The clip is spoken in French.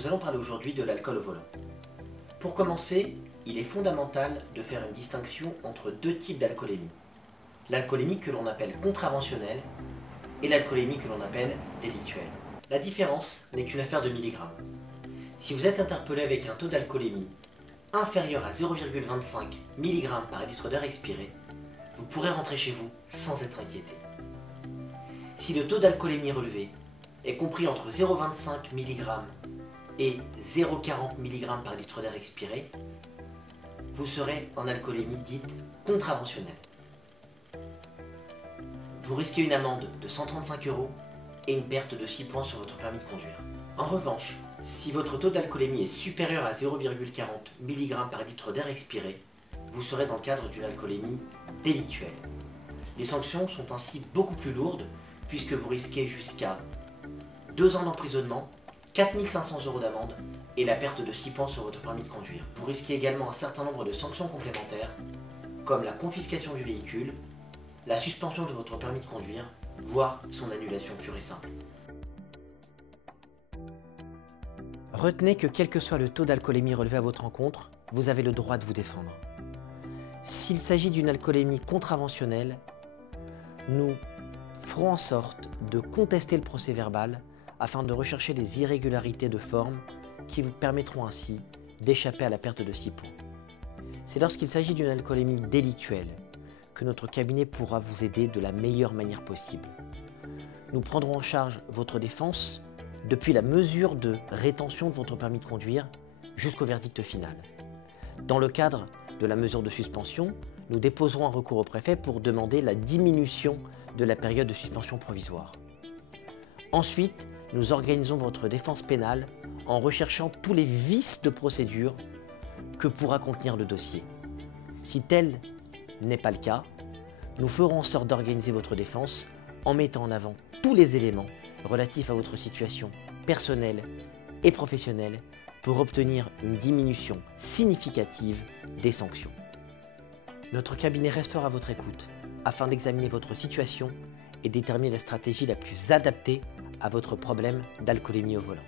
Nous allons parler aujourd'hui de l'alcool au volant. Pour commencer, il est fondamental de faire une distinction entre deux types d'alcoolémie. L'alcoolémie que l'on appelle contraventionnelle et l'alcoolémie que l'on appelle délictuelle. La différence n'est qu'une affaire de milligrammes. Si vous êtes interpellé avec un taux d'alcoolémie inférieur à 0,25 mg par litre d'air expiré, vous pourrez rentrer chez vous sans être inquiété. Si le taux d'alcoolémie relevé est compris entre 0,25 mg et 0,40 mg par litre d'air expiré, vous serez en alcoolémie dite contraventionnelle. Vous risquez une amende de 135 € et une perte de 6 points sur votre permis de conduire. En revanche, si votre taux d'alcoolémie est supérieur à 0,40 mg par litre d'air expiré, vous serez dans le cadre d'une alcoolémie délictuelle. Les sanctions sont ainsi beaucoup plus lourdes puisque vous risquez jusqu'à 2 ans d'emprisonnement, 4 500 € d'amende et la perte de 6 points sur votre permis de conduire. Vous risquez également un certain nombre de sanctions complémentaires comme la confiscation du véhicule, la suspension de votre permis de conduire, voire son annulation pure et simple. Retenez que quel que soit le taux d'alcoolémie relevé à votre encontre, vous avez le droit de vous défendre. S'il s'agit d'une alcoolémie contraventionnelle, nous ferons en sorte de contester le procès-verbal afin de rechercher les irrégularités de forme qui vous permettront ainsi d'échapper à la perte de 6 points. C'est lorsqu'il s'agit d'une alcoolémie délictuelle que notre cabinet pourra vous aider de la meilleure manière possible. Nous prendrons en charge votre défense depuis la mesure de rétention de votre permis de conduire jusqu'au verdict final. Dans le cadre de la mesure de suspension, nous déposerons un recours au préfet pour demander la diminution de la période de suspension provisoire. Ensuite, nous organisons votre défense pénale en recherchant tous les vices de procédure que pourra contenir le dossier. Si tel n'est pas le cas, nous ferons en sorte d'organiser votre défense en mettant en avant tous les éléments relatifs à votre situation personnelle et professionnelle pour obtenir une diminution significative des sanctions. Notre cabinet restera à votre écoute afin d'examiner votre situation et déterminer la stratégie la plus adaptée à votre problème d'alcoolémie au volant.